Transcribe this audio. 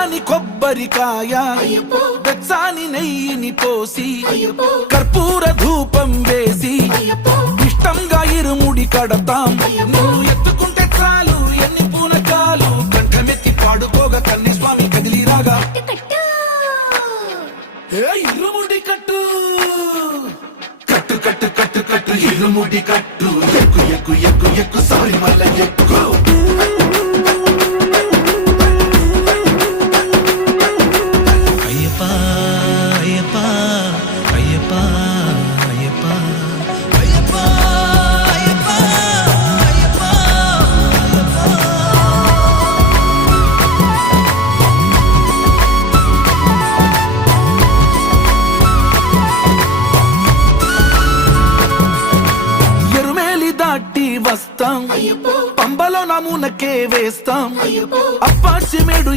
కమ్మని కొబ్బరికాయ వెచ్చాని నెయ్యిని పోసి కర్పూర ధూపం వేసి ఇష్టంగా ఇరుముడి కడతాం. నువ్వు ఎత్తుకుంటే చాలు ఎన్ని పూనకాలు కంఠమెత్తి పాడుకోగా కన్యస్వామి కదిలిరాగా ఇరుముడి కట్టు కట్టు కట్టు కట్టు కట్టు ఇరుముడి కట్టు ఎక్కు ఎక్కు ఎక్కు ఎక్కు సారి మల్ల ఎక్కు. వస్తాం పంబలో నమూనకే వేస్తాం అప్పాచి మేడు